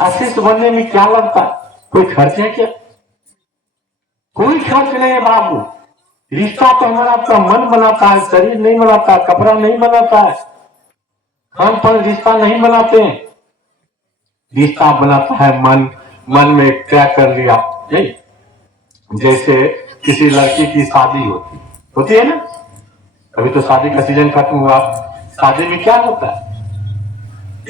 आशीष बनने में क्या लगता है? कोई खर्च है क्या? कोई खर्च नहीं है बाबू। रिश्ता तो हमारा आपका मन बनाता है, शरीर नहीं बनाता, कपड़ा नहीं बनाता है, खान पान रिश्ता नहीं बनाते हैं। रिश्ता बनाता है मन। मन में तय कर लिया नहीं। जैसे किसी लड़की की शादी होती है ना। अभी तो शादी का सीजन खत्म हुआ। शादी में क्या होता है?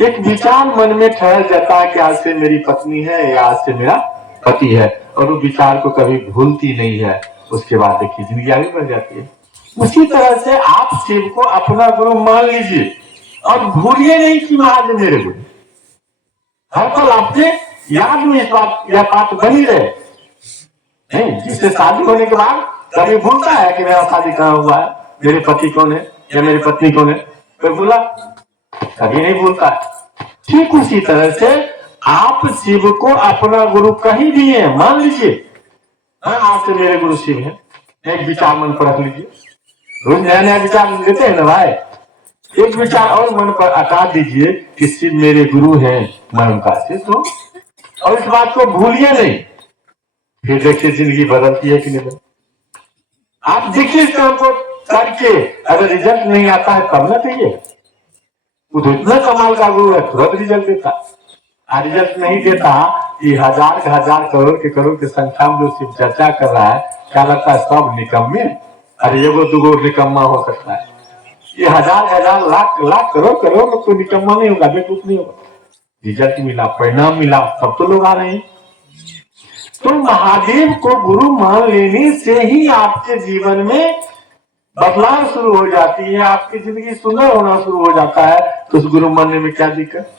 एक विचार मन में ठहर जाता है कि आज से मेरी पत्नी है या आज से मेरा पति है, और वो विचार को कभी भूलती नहीं है। उसके बाद देखिए जिंदगी आगे बढ़ जाती है। उसी तरह से आप शिव को अपना गुरु मान लीजिए और भूलिए नहीं कि महादेव मेरे गुरु। हर पल आपके याद में इस बात बनी रहे। नहीं, जिससे शादी होने के बाद कभी भूलता है कि मेरा शादी कहाँ हुआ है, मेरे पति कौन है या मेरी पत्नी कौन है? कोई भूला? कभी नहीं भूलता है। ठीक उसी तरह से आप शिव को अपना गुरु कहीं दिए, मान लीजिए हाँ आज से मेरे गुरु शिव है। एक विचार मन पर रख लीजिए। रोज नया नया विचार देते हैं ना भाई। एक विचार और मन पर अटा दीजिए कि शिव मेरे गुरु हैं, मैं उनका शिष्य हूं, और इस बात को भूलिए नहीं। फिर देखिए जिंदगी बदलती है कि नहीं। आप देखिए इस काम को करके अगर रिजल्ट नहीं आता है तब ना कहिए। वो तो इतना कमाल का गुरु है, तुरंत रिजल्ट देता। रिजल्ट नहीं देता कि हजार करोड़ की संख्या में जो शिव चर्चा कर रहा है, क्या लगता है सब निकम्मे? अरे एगो दुगो निकम्मा हो सकता है। ये हजार लाख करोड़ में कोई निकम्मा नहीं होगा, बेवकूफ नहीं होगा। रिजल्ट मिला, परिणाम मिला, सब तो लोग आ रहे हैं। तो महादेव को गुरु मान लेने से ही आपके जीवन में बदलाव शुरू हो जाती है, आपकी जिंदगी सुंदर होना शुरू हो जाता है। तो उस गुरु मानने में क्या दिक्कत?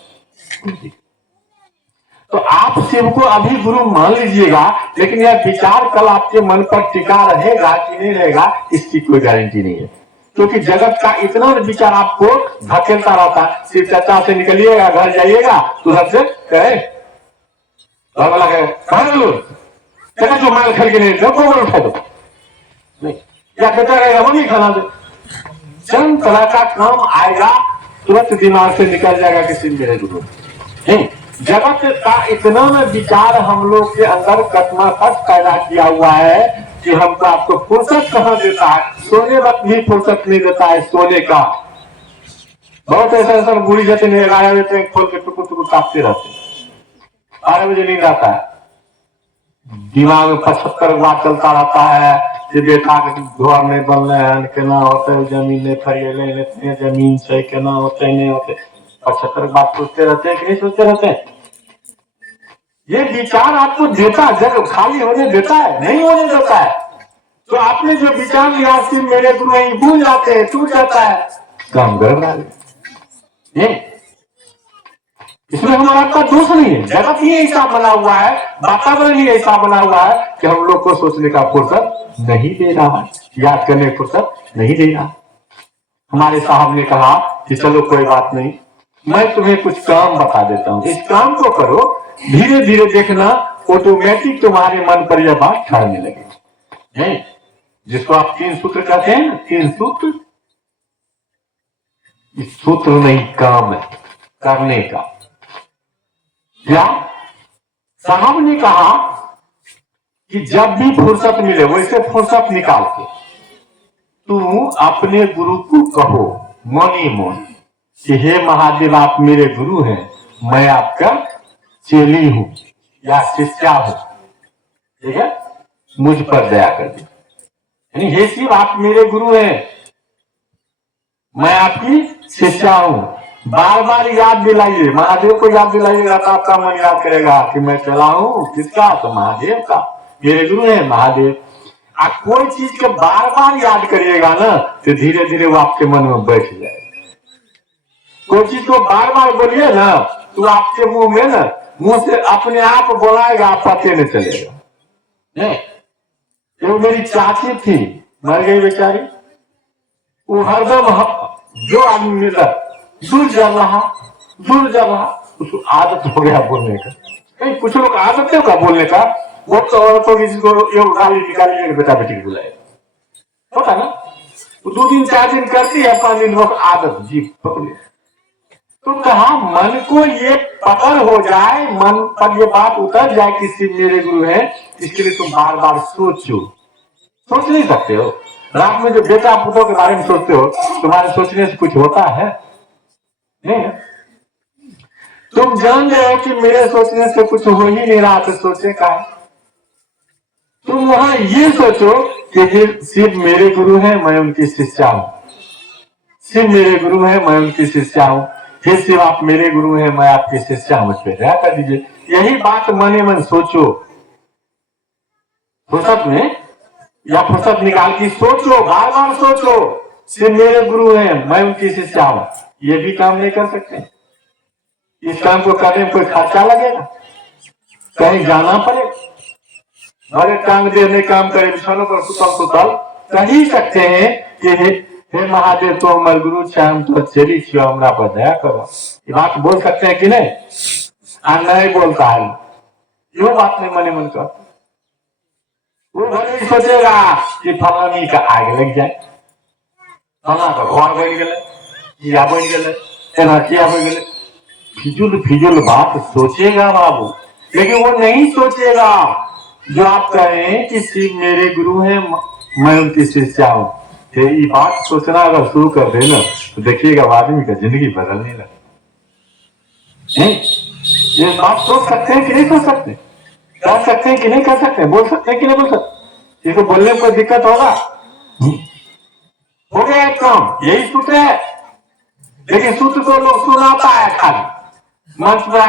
तो आप शिव को अभी गुरु मान लीजिएगा, लेकिन यह विचार कल आपके मन पर टिका रहेगा कि नहीं रहेगा, इसकी कोई गारंटी नहीं है। क्योंकि जगत का इतना विचार आपको धकेलता रहता है। शिव चर्चा से निकलिएगा, घर जाइएगा, तुरंत से कहे जो माल खरीद के नहीं उठा दो, नहीं या कहता रहेगा मम्मी खाना दे। जब तरह का काम आएगा तुरंत दिमाग से निकल जाएगा कि शिव मेरे गुरु नहीं। जगत का इतना विचार हम लोग के अंदर कटमाकट पैदा किया हुआ है कि हमको आपको फुर्सत कहाँ देता है। सोने वक्त भी फुर्सत नहीं देता है सोने का। बहुत ऐसा बुरी जाते नहीं लगाया देते हैं, खोल के टुकुर काटते रहते हैं। 12 बजे नींद आता है, दिमाग में 75 बात चलता रहता है कि बेटा के घर नहीं बनले हैं, केना होते, जमीन नहीं फरियले, जमीन से केना होते नहीं होते, 75 बात सोचते रहते हैं कि नहीं सोचते रहते हैं। ये विचार आपको देता जब खाली होने देता है? नहीं होने देता है। तो आपने जो विचार लिया कि मेरे गुरु नहीं, भूल जाते हैं, टूट जाता है, काम गड़बड़ा ये। इसमें हमारा आपका दोष नहीं है। जगत ही ऐसा बना हुआ है, वातावरण ही ऐसा बना हुआ है कि हम लोग को सोचने का फुर्सत नहीं दे रहा है, याद करने की फुर्सत नहीं दे रहा। हमारे साहब ने कहा कि चलो कोई बात नहीं, मैं तुम्हें कुछ काम बता देता हूँ, इस काम को करो, धीरे धीरे देखना ऑटोमेटिक तुम्हारे मन पर यह बात ठहरने लगेगी। जिसको आप 3 सूत्र कहते हैं ना, 3 सूत्र, इस सूत्र नहीं काम है करने का। क्या साहब ने कहा कि जब भी फुर्सत मिले वैसे फुर्सत निकाल के तुम अपने गुरु को कहो मनी मन कि हे महादेव आप मेरे गुरु हैं, मैं आपका चेली हूं या शिष्या हूं, ठीक है, मुझ पर दया कर दी। यानी हे शिव आप मेरे गुरु हैं, मैं आपकी शिष्या हूं। बार बार याद दिलाइए, महादेव को याद दिलाइएगा तो आपका मन याद करेगा कि मैं चला हूं किसका, तो महादेव का, मेरे गुरु है महादेव। आप कोई चीज के बार बार याद करिएगा ना तो धीरे धीरे वो आपके मन में बैठ जाएगा। कोई चीज को बार बार बोलिए ना तो आपके मुंह में ना, मुंह से अपने आप बोलाएगा, आप पते नहीं चलेगा। नहीं, वो मेरी चाची थी, मर गई बेचारी, वो हरदम जो आदमी मिला दूर जा रहा, उसको आदत हो गया बोलने का। नहीं, कुछ लोग आदत है का बोलने का, वो तो औरतों की जिसको गाली निकाली बेटा बेटी को बुलाए होता ना, 2 दिन 4 दिन करती है, 5 दिन वक्त आदत जी पकड़। तो कहा मन को ये पकड़ हो जाए, मन पर ये बात उतर जाए कि शिव मेरे गुरु है, इसके लिए तुम बार बार सोचो। सोच नहीं सकते हो। रात में जो बेटा पुतों के बारे में सोचते हो, तुम्हारे सोचने से कुछ होता है नहीं? तुम जान रहे हो कि मेरे सोचने से कुछ हो ही नहीं रहा, तो सोचे का है? तुम वहां ये सोचो कि शिव मेरे गुरु है, मैं उनकी शिष्या हूं। शिव मेरे गुरु है, मैं उनकी शिष्या हूं। हे शिव आप मेरे गुरु हैं, मैं आपकी शिष्या हूं, मुझ पर दया कर दीजिए। यही बात मने मन सोचो। फुर्सत में या फुर्सत निकाल के सोचो, बार बार सोचो, शिव मेरे गुरु हैं, मैं उनकी शिष्या हूं। ये भी काम नहीं कर सकते। इस काम को करने में कोई खर्चा लगेगा, कहीं जाना पड़ेगा। अरे टांग देने काम करे, बिछानों पर सुतल सुतल कह ही सकते हैं कि हे महादेव तो हमारे गुरु छे, हम तो चली छियो, हमरा पर दया करो। ये बात बोल सकते हैं कि नहीं? नहीं बोलता है, यो बात नहीं मने मन कर। वो भले ही सोचेगा कि फलानी का आग लग जाए, फला का घर बन गए, किया बन गए, एना किया बन गए। फिजुल फिजुल बात सोचेगा बाबू, लेकिन वो नहीं सोचेगा जो आप कहें कि शिव मेरे गुरु हैं, मैं उनकी शिष्या हूं। तो ये बात सोचना अगर शुरू कर देना तो देखिएगा आदमी का जिंदगी बदलने लगे। ये बात सोच सकते हैं कि नहीं सोच सकते? कर सकते हैं कि नहीं कर सकते? बोल सकते हैं कि नहीं बोल सकते? इसको बोलने में कोई दिक्कत होगा? हो गया एक काम, यही सूत्र है। लेकिन सूत्र को लोग सुनाता है खाली मंच में।